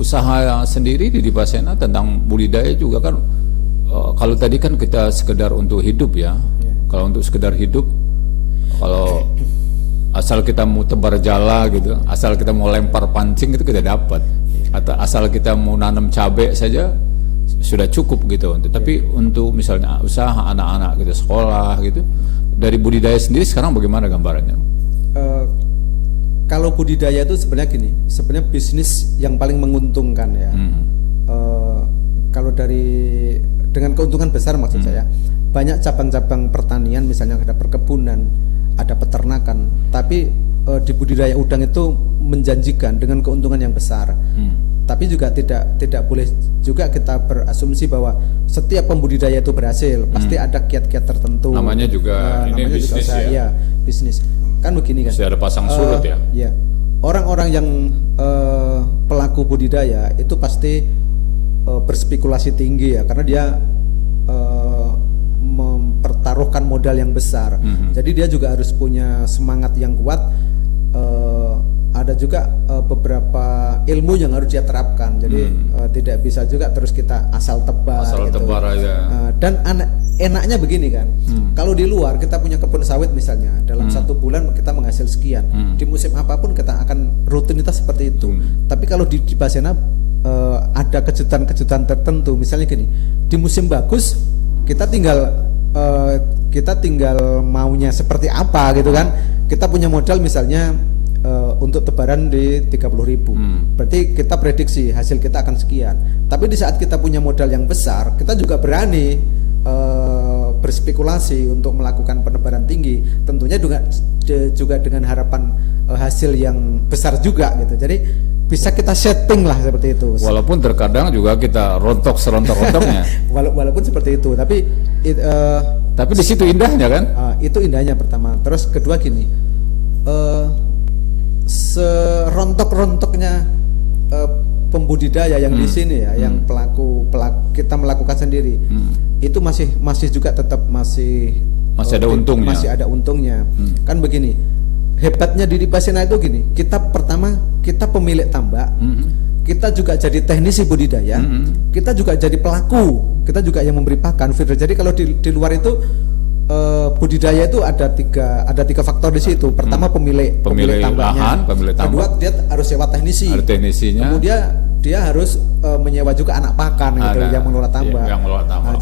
usaha sendiri di Dipasena tentang budidaya juga kan, kalau tadi kan kita sekedar untuk hidup ya. Kalau untuk sekedar hidup, kalau asal kita mau tebar jala gitu, asal kita mau lempar pancing itu kita dapat. Atau asal kita mau nanam cabai saja sudah cukup gitu. Tapi untuk misalnya usaha anak-anak gitu sekolah gitu, dari budidaya sendiri sekarang bagaimana gambarannya? Kalau budidaya itu sebenarnya gini, sebenarnya bisnis yang paling menguntungkan ya. Kalau dengan keuntungan besar maksud saya, banyak cabang-cabang pertanian, misalnya ada perkebunan, ada peternakan, tapi di budidaya udang itu menjanjikan dengan keuntungan yang besar. Tapi juga tidak boleh juga kita berasumsi bahwa setiap pembudidaya itu berhasil, pasti ada kiat-kiat tertentu. Namanya juga ini namanya bisnis juga ya. Bisnis. Kan begini kan. Masih ada pasang surut ya. Ya. Orang-orang yang pelaku budidaya itu pasti berspekulasi tinggi ya, karena dia mempertaruhkan modal yang besar. Jadi dia juga harus punya semangat yang kuat. Ada juga beberapa ilmu yang harus dia terapkan. Jadi tidak bisa juga terus kita asal tebar. Tebar aja. Dan enaknya begini kan, kalau di luar kita punya kebun sawit misalnya, dalam 1 bulan kita menghasil sekian. Di musim apapun kita akan rutinitas seperti itu. Tapi kalau di Dipasena ada kejutan-kejutan tertentu. Misalnya gini, di musim bagus kita tinggal maunya seperti apa gitu kan. Kita punya modal misalnya untuk tebaran di 30.000, berarti kita prediksi hasil kita akan sekian. Tapi di saat kita punya modal yang besar, kita juga berani berspekulasi untuk melakukan penebaran tinggi, tentunya juga dengan harapan hasil yang besar juga gitu. Jadi bisa kita setting lah seperti itu. Walaupun terkadang juga kita rontok serontok-rontoknya. Walaupun seperti itu, tapi di situ indahnya kan? Itu indahnya pertama. Terus kedua gini, serontok-rontoknya pembudidaya yang di sini ya, yang pelaku kita melakukan sendiri, itu masih juga tetap masih ada untungnya. Masih ada untungnya. Kan begini, hebatnya di Dipasena itu gini, kita pemilik tambak, kita juga jadi teknisi budidaya, kita juga jadi pelaku, kita juga yang memberi pakan feeder. Jadi kalau di luar itu budidaya itu ada tiga faktor di situ. Pertama pemilik tambaknya, kedua dia harus sewa teknisi, ada teknisinya, kemudian dia harus menyewa juga anak pakan gitu yang mengelola tambak.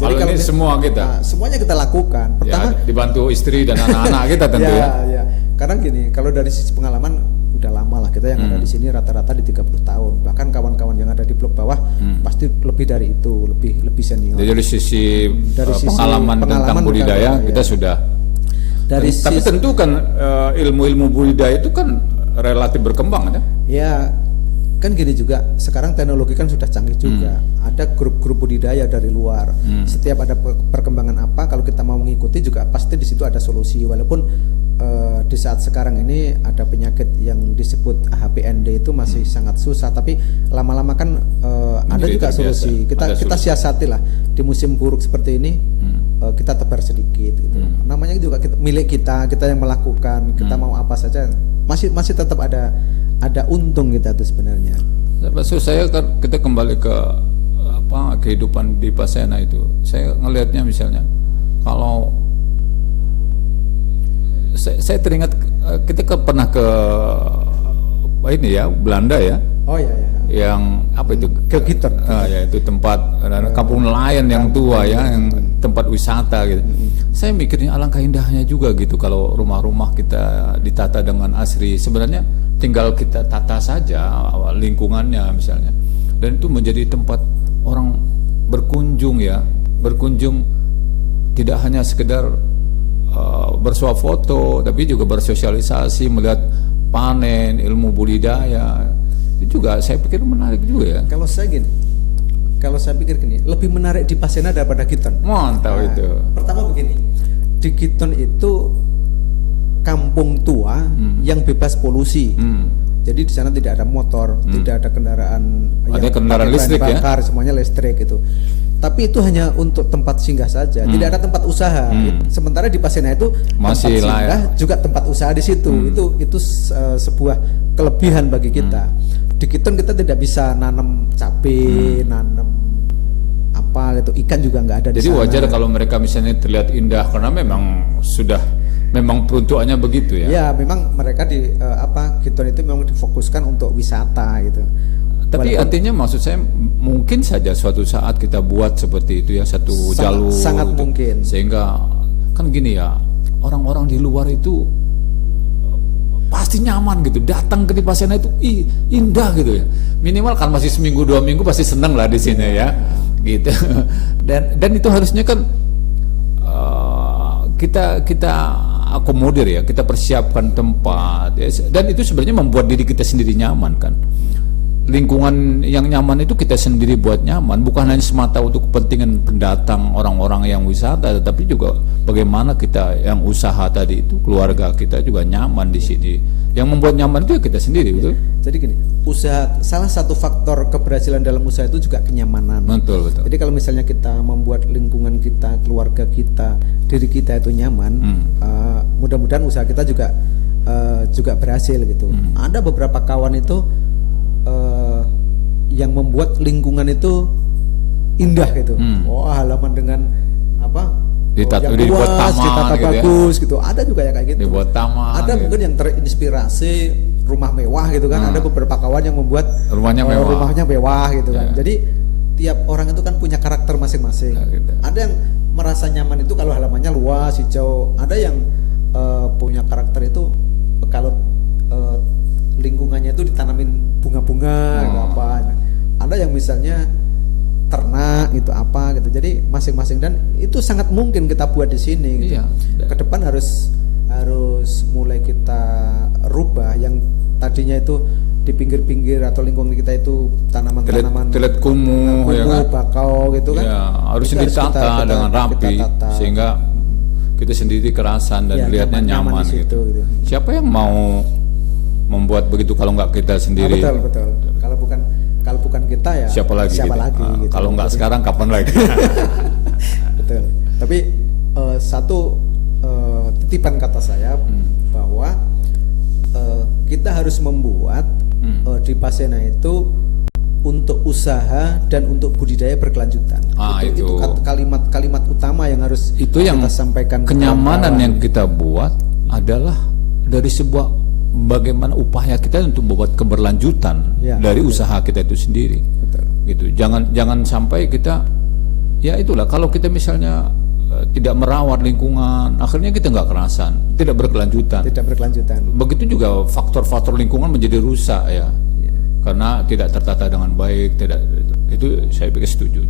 Jadi kalau ini semua kita, semuanya kita lakukan. Pertama dibantu istri dan anak-anak kita tentu ya. Karena gini, kalau dari sisi pengalaman udah lama lah kita yang ada di sini rata-rata di 30 tahun. Bahkan kawan-kawan yang ada di blok bawah pasti lebih dari itu, lebih senior. Dari sisi pengalaman tentang budidaya kita sudah. Tapi tentu kan ilmu-ilmu budidaya itu kan relatif berkembang ya. Ya, kan gini juga, sekarang teknologi kan sudah canggih juga. Ada grup-grup budidaya dari luar. Setiap ada perkembangan apa, kalau kita mau mengikuti juga pasti di situ ada solusi. Walaupun di saat sekarang ini ada penyakit yang disebut HPND itu masih sangat susah, tapi lama-lama kan ada juga solusi. Kita siasati lah di musim buruk seperti ini, kita tebar sedikit gitu. Namanya juga milik kita yang melakukan, kita mau apa saja masih tetap ada untung kita tuh sebenarnya. Maksud saya kita kembali ke kehidupan di Dipasena itu. Saya ngelihatnya misalnya kalau saya teringat kita pernah ke ini ya, Belanda ya. Oh iya. Yang apa itu? Ke Gieten. Ya itu tempat kampung nelayan yang tua ya, yang tempat wisata gitu. Saya mikirnya alangkah indahnya juga gitu kalau rumah-rumah kita ditata dengan asri. Sebenarnya tinggal kita tata saja lingkungannya misalnya. Dan itu menjadi tempat orang berkunjung tidak hanya sekedar bersuah foto, tapi juga bersosialisasi, melihat panen, ilmu budidaya. Itu juga saya pikir menarik juga ya. Kalau saya pikir gini, lebih menarik di Dipasena daripada Gieten. Mantap itu. Pertama begini, di Gieten itu kampung tua yang bebas polusi. Jadi di sana tidak ada motor, tidak ada kendaraan listrik bakar, semuanya listrik gitu. Tapi itu hanya untuk tempat singgah saja, tidak ada tempat usaha. Sementara di Dipasena itu masih tempat singgah juga tempat usaha di situ. Itu sebuah kelebihan bagi kita. di Kiton kita tidak bisa nanam cabai, nanam apa gitu, ikan juga nggak ada di Jadi sana. wajar kalau mereka misalnya terlihat indah karena memang peruntukannya begitu ya. Ya, memang mereka di Kiton itu memang difokuskan untuk wisata gitu. Tapi artinya maksud saya mungkin saja suatu saat kita buat seperti itu ya, satu jalur sangat gitu. mungkin. Sehingga kan gini ya, orang-orang di luar itu pasti nyaman gitu, datang ke Dipasena itu indah gitu ya. Minimal kan masih seminggu 2 minggu pasti seneng lah di sini ya, gitu. Dan itu harusnya kan kita akomodir ya, kita persiapkan tempat ya. Dan itu sebenarnya membuat diri kita sendiri nyaman kan. Lingkungan yang nyaman itu kita sendiri buat nyaman, bukan hanya semata untuk kepentingan pendatang, orang-orang yang wisata, tetapi juga bagaimana kita yang usaha tadi itu, keluarga kita juga nyaman di sini. Yang membuat nyaman itu ya kita sendiri, betul? Jadi gini, salah satu faktor keberhasilan dalam usaha itu juga kenyamanan. Betul. Jadi kalau misalnya kita membuat lingkungan kita, keluarga kita, diri kita itu nyaman, mudah-mudahan usaha kita juga berhasil gitu. Ada beberapa kawan itu yang membuat lingkungan itu indah gitu. Halaman dengan yang dibuat luas, taman, ditata gitu bagus gitu. Ada juga yang kayak gitu. Dibuat taman. Ada gitu. mungkin yang terinspirasi rumah mewah gitu kan. Ada beberapa kawan yang membuat rumahnya mewah gitu kan. Jadi tiap orang itu kan punya karakter masing-masing. Gitu. Ada yang merasa nyaman itu kalau halamannya luas, hijau. Ada yang punya karakter itu kalau lingkungannya itu ditanamin bunga-bunga gitu apa. Ada yang misalnya ternak gitu apa gitu. Jadi masing-masing, dan itu sangat mungkin kita buat di sini gitu. Iya. Ke depan harus mulai kita rubah yang tadinya itu di pinggir-pinggir atau lingkungan kita itu tanaman-tanaman telet kumuh ya kan? Bakau gitu kan. Ya, harus ditata dengan rapi sehingga kita sendiri kerasan dan lihatnya nyaman gitu. Siapa yang mau membuat begitu kalau nggak kita sendiri? Betul. Kalau bukan kita ya siapa lagi gitu. Gitu. Kalau nggak sekarang kapan lagi? Betul. Tapi satu titipan kata saya bahwa kita harus membuat Dipasena itu untuk usaha dan untuk budidaya berkelanjutan. Itu kalimat utama yang harus kita sampaikan. Kenyamanan yang kita buat adalah dari sebuah bagaimana upaya kita untuk membuat keberlanjutan dari usaha kita itu sendiri. Betul. Gitu. Jangan sampai kita itulah, kalau kita misalnya tidak merawat lingkungan, akhirnya kita nggak kerasan, tidak berkelanjutan. Begitu juga faktor-faktor lingkungan menjadi rusak ya. Karena tidak tertata dengan baik, itu saya pikir setuju.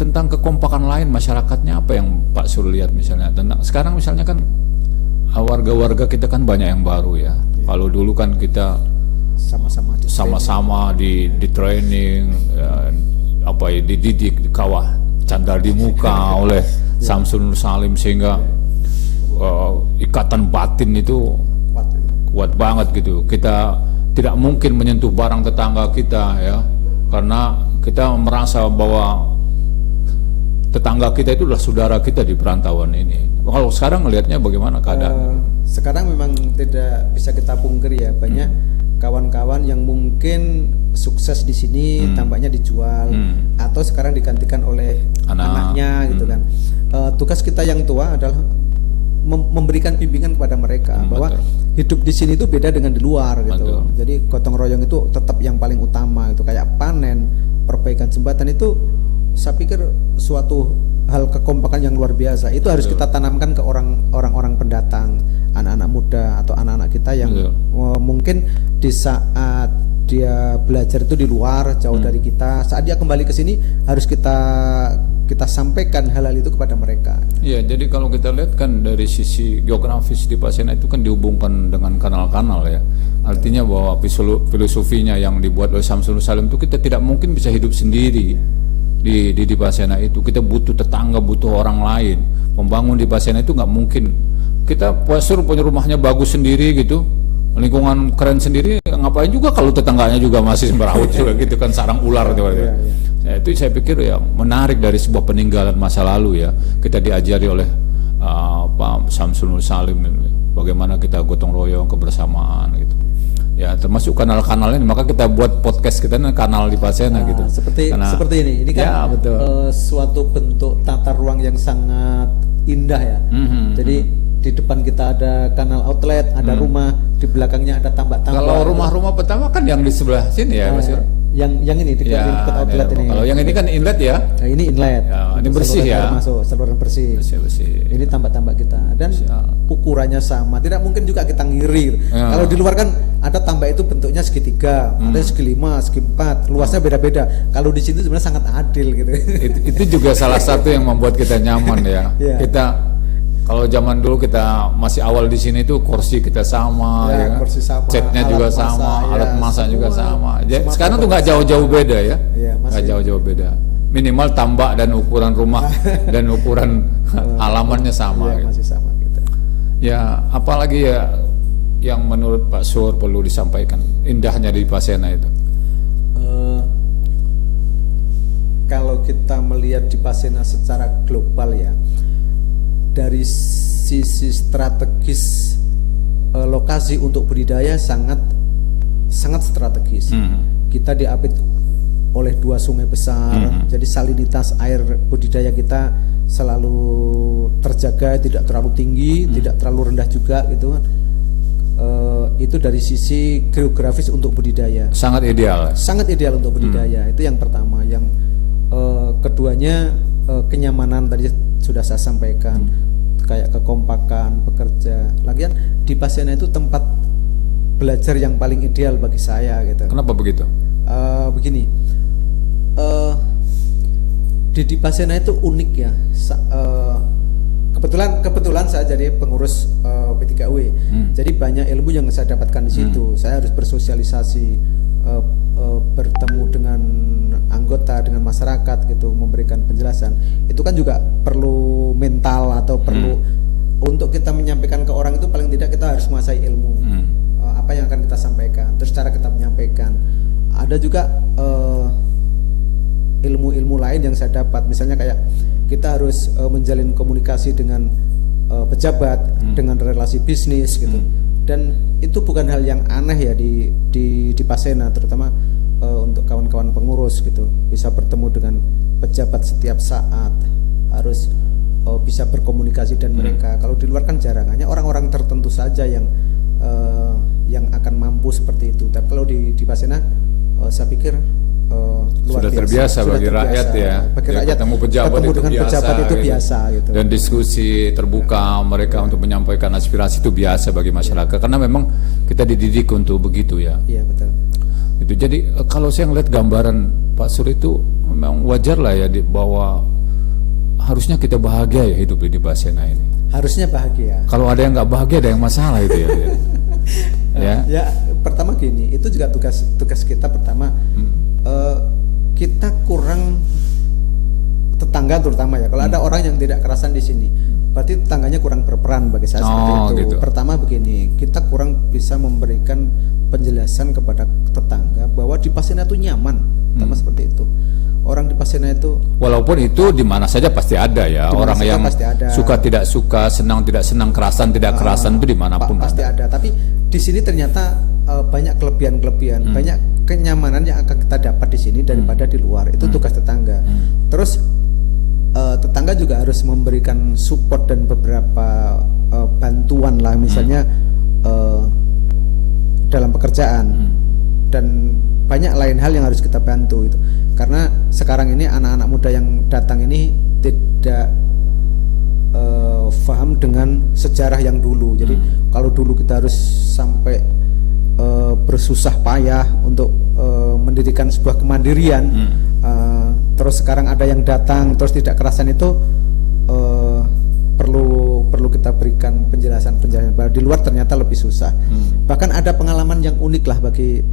Tentang kekompakan lain masyarakatnya, apa yang Pak Sur lihat misalnya tentang sekarang misalnya kan warga-warga kita kan banyak yang baru ya. Kalau dulu kan kita sama-sama di training, dididik di kawah candal di muka oleh Samsul Nur Salim, sehingga ikatan batin itu kuat banget gitu. Kita tidak mungkin menyentuh barang tetangga kita ya, karena kita merasa bahwa tetangga kita itu adalah saudara kita di perantauan ini. Kalau sekarang melihatnya bagaimana keadaan? Sekarang memang tidak bisa kita pungkiri ya, banyak kawan-kawan yang mungkin sukses di sini tampaknya dijual atau sekarang digantikan oleh anaknya gitu kan. Tugas kita yang tua adalah memberikan bimbingan kepada mereka bahwa hidup di sini itu beda dengan di luar gitu. Jadi gotong royong itu tetap yang paling utama itu, kayak panen, perbaikan jembatan itu saya pikir suatu hal kekompakan yang luar biasa. Itu harus kita tanamkan ke orang-orang pendatang, anak-anak muda atau anak-anak kita yang mungkin di saat dia belajar itu di luar jauh dari kita, saat dia kembali ke sini harus kita sampaikan hal-hal itu kepada mereka. Iya, jadi kalau kita lihat kan dari sisi geografis Dipasena itu kan dihubungkan dengan kanal-kanal ya. Artinya bahwa filosofinya yang dibuat oleh Samsul Nur Salim itu, kita tidak mungkin bisa hidup sendiri di Dipasena itu. Kita butuh tetangga, butuh orang lain. Membangun Dipasena itu nggak mungkin. Kita punya rumahnya bagus sendiri gitu, lingkungan keren sendiri, ngapain juga kalau tetangganya juga masih sembarawut juga gitu kan, sarang ular gitu. Ya, itu saya pikir ya menarik dari sebuah peninggalan masa lalu ya. Kita diajari oleh Pak Samsul Nur Salim bagaimana kita gotong royong, kebersamaan gitu. Ya, termasuk kanal-kanal ini, maka kita buat podcast kita kanal di Pasena gitu. Seperti ini kan ya, betul. Suatu bentuk tata ruang yang sangat indah ya. Jadi di depan kita ada kanal outlet, ada rumah, di belakangnya ada tambak-tambak. Kalau rumah-rumah pertama kan yang di sebelah sini ya, Mas Yur? Yang ini di dekat outlet ini. Kalau yang ini kan inlet ya? Nah, ini inlet. Ya, ini bersih ya. Masuk saluran bersih. Bersih. Ini tambak-tambak kita dan ukurannya sama. Tidak mungkin juga kita ngiri. Ya. Kalau di luar kan ada tambak itu bentuknya segitiga, ada segi 5, segi 4, luasnya beda-beda. Kalau di sini sebenarnya sangat adil gitu. Itu juga salah satu yang membuat kita nyaman ya. Ya. Kita kalau zaman dulu kita masih awal di sini tuh kursi kita sama, Ya, ya kan? kursi sama, Catnya juga alat sama, masak, alat ya, masak juga semua sama. Sekarang tuh nggak jauh-jauh beda ya, Ya, nggak masih. jauh-jauh beda. Minimal tambak dan ukuran rumah dan ukuran halamannya sama. Ya, gitu. masih sama gitu. Ya, apalagi ya yang menurut Pak Sur perlu disampaikan indahnya di Pasena itu. Kalau kita melihat di Pasena secara global ya, dari sisi strategis lokasi untuk budidaya sangat strategis. Kita diapit oleh 2 sungai besar, jadi salinitas air budidaya kita selalu terjaga, tidak terlalu tinggi, tidak terlalu rendah juga gitu kan. Itu dari sisi geografis untuk budidaya. Sangat ideal. Sangat ideal untuk budidaya. Itu yang pertama. Yang keduanya kenyamanan tadi sudah saya sampaikan, kayak kekompakan pekerja. Lagian di Pasena itu tempat belajar yang paling ideal bagi saya gitu. Kenapa begitu? Begini, di Pasena itu unik ya. Kebetulan saya jadi pengurus P3W. Jadi banyak ilmu yang saya dapatkan di situ. Saya harus bersosialisasi, bertemu dengan anggota, dengan masyarakat gitu, memberikan penjelasan. Itu kan juga perlu mental atau perlu untuk kita menyampaikan ke orang itu paling tidak kita harus menguasai ilmu. Apa yang akan kita sampaikan, terus cara kita menyampaikan. Ada juga ilmu-ilmu lain yang saya dapat, misalnya kayak kita harus menjalin komunikasi dengan pejabat, dengan relasi bisnis gitu. Dan itu bukan hal yang aneh ya di Pasena, terutama untuk kawan-kawan pengurus gitu, bisa bertemu dengan pejabat setiap saat, harus bisa berkomunikasi dan mereka. Kalau di luar kan jarang, hanya orang-orang tertentu saja yang akan mampu seperti itu. Tapi kalau di Pasena saya pikir luar sudah biasa. terbiasa Sudah bagi terbiasa. rakyat ya. Bagi rakyat ketemu pejabat ketemu itu dengan biasa, pejabat itu gitu. biasa gitu. Dan diskusi terbuka mereka untuk menyampaikan aspirasi itu biasa bagi masyarakat karena memang kita dididik untuk begitu ya. Iya betul. Itu jadi kalau saya ngeliat gambaran Pak Sur itu memang wajar lah ya bahwa harusnya kita bahagia ya hidup di Pasena ini. Harusnya bahagia. Kalau ada yang nggak bahagia ada yang masalah itu ya. Ya, pertama gini, itu juga tugas kita pertama. Kita kurang tetangga terutama ya. Kalau ada orang yang tidak kerasan di sini, berarti tetangganya kurang berperan bagi saya seperti itu. Gitu. Pertama begini, kita kurang bisa memberikan penjelasan kepada tetangga bahwa di Pasena itu nyaman, pertama seperti itu. Orang di Pasena itu, walaupun itu di mana saja pasti ada ya, orang yang suka tidak suka, senang tidak senang, kerasan tidak kerasan itu dimanapun pasti ada. Tapi di sini ternyata banyak kelebihan-kelebihan, banyak kenyamanan yang akan kita dapat di sini daripada di luar. Itu tugas tetangga. Terus tetangga juga harus memberikan support dan beberapa bantuan lah, misalnya dalam pekerjaan dan banyak lain hal yang harus kita bantu itu. Karena sekarang ini anak-anak muda yang datang ini tidak paham dengan sejarah yang dulu. Jadi kalau dulu kita harus sampai bersusah payah untuk mendirikan sebuah kemandirian, terus sekarang ada yang datang terus tidak kerasan, itu perlu kita berikan penjelasan bahwa di luar ternyata lebih susah. Bahkan ada pengalaman yang unik lah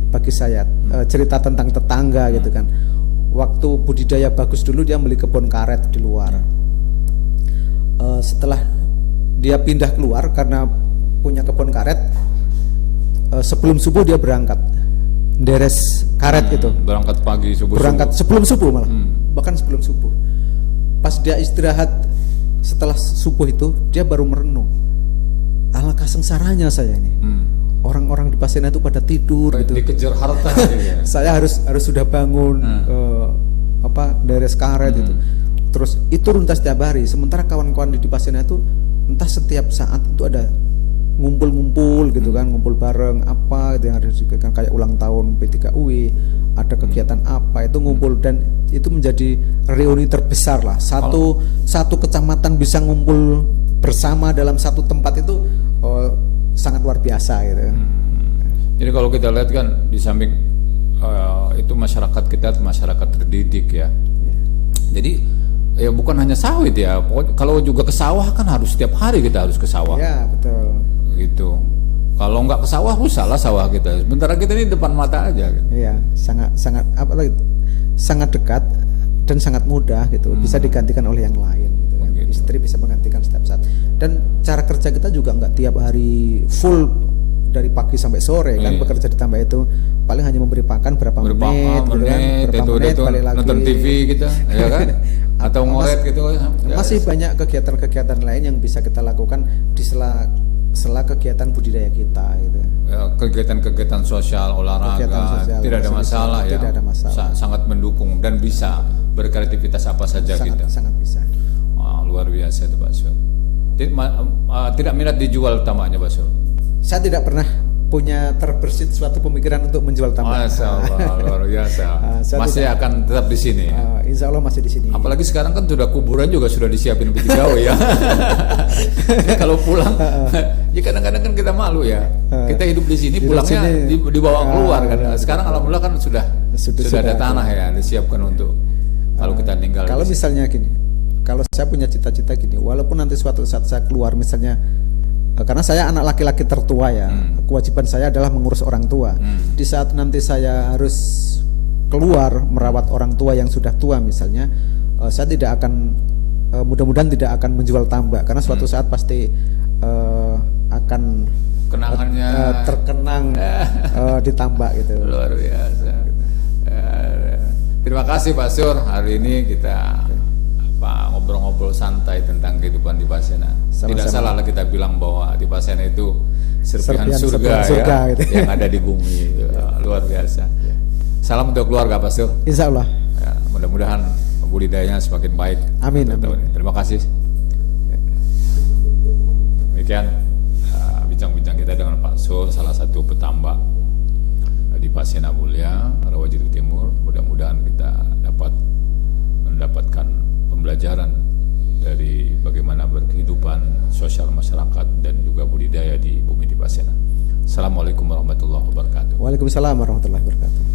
bagi saya, cerita tentang tetangga gitu kan. Waktu budidaya bagus dulu dia beli kebun karet di luar. Setelah dia pindah keluar karena punya kebun karet, sebelum subuh dia berangkat deres karet itu. Berangkat pagi subuh. Berangkat sebelum subuh malah, bahkan sebelum subuh. Pas dia istirahat setelah subuh itu dia baru merenung. Alangkah sengsaranya saya ini. orang-orang di Pasena itu pada tidur gitu. Dikejar harta gitu ya. Saya harus sudah bangun beres karet itu. Terus itu runtas setiap hari. Sementara kawan-kawan di Pasena itu entah setiap saat itu ada ngumpul-ngumpul gitu kan, ngumpul bareng apa gitu yang ada kan kayak ulang tahun P3UI, ada kegiatan apa itu ngumpul, dan itu menjadi reuni terbesar lah. Satu kecamatan bisa ngumpul bersama dalam satu tempat itu sangat luar biasa gitu. Jadi kalau kita lihat kan di samping itu masyarakat kita masyarakat terdidik ya. Jadi ya bukan hanya sawit ya. Pokoknya kalau juga ke sawah kan harus setiap hari kita harus ke sawah. Ya betul. Gitu. Kalau nggak ke sawah rusak lah sawah kita. Sementara kita ini depan mata aja. Gitu. Iya, sangat dekat dan sangat mudah gitu. Bisa digantikan oleh yang lain. Gitu kan. Gitu. Istri bisa menggantikan setiap saat. Dan cara kerja kita juga nggak tiap hari full dari pagi sampai sore kan, bekerja ditambah itu paling hanya memberi pakan berapa menit gitu kan, berapa menit balik lagi nonton TV kita, ya kan? Atau ngoret gitu. Masih banyak kegiatan-kegiatan lain yang bisa kita lakukan di sela kegiatan budidaya kita gitu. Ya, kegiatan-kegiatan sosial, olahraga, tidak ada masalah ya. Tidak ada masalah. Sangat mendukung dan bisa berkreativitas apa saja kita. Sangat bisa. Wah, luar biasa itu Pak Sur. Tidak minat dijual tambaknya Pak Sur. Saya tidak pernah punya terbersit suatu pemikiran untuk menjual tambak. Masya Allah, luar biasa. Masih akan tetap di sini. Insya Allah masih di sini. Apalagi sekarang kan sudah kuburan juga sudah disiapin P3UI ya. Kalau pulang, ya kadang-kadang kan kita malu ya. Kita hidup di sini, pulangnya dibawa keluar kan. Sekarang alhamdulillah kan sudah ada tanah ya, disiapkan untuk kalau kita tinggal. Kalau misalnya gini, kalau saya punya cita-cita gini, walaupun nanti suatu saat saya keluar misalnya. Karena saya anak laki-laki tertua ya, kewajiban saya adalah mengurus orang tua. Di saat nanti saya harus keluar merawat orang tua yang sudah tua misalnya, saya tidak akan, mudah-mudahan tidak akan menjual tambak, karena suatu saat pasti akan kenangannya terkenang di tambak gitu. Luar biasa. Terima kasih Pak Sur, hari ini kita ngobrol-ngobrol santai tentang kehidupan di Pasena. Tidak salah lah kita bilang bahwa di Pasena itu serpihan surga ya, gitu. Yang ada di bumi. Luar biasa. Salam untuk keluarga Pak Sur. Insya Allah. Ya, mudah-mudahan budidayanya semakin baik. Amin. Terima kasih. Demikian bincang-bincang kita dengan Pak Sur, salah satu petambak di Pasena Mulia, Rawajidu Timur. Mudah-mudahan kita dapat mendapatkan pembelajaran dari bagaimana berkehidupan sosial masyarakat dan juga budidaya di bumi di Pasena. Assalamualaikum warahmatullahi wabarakatuh. Waalaikumsalam warahmatullahi wabarakatuh.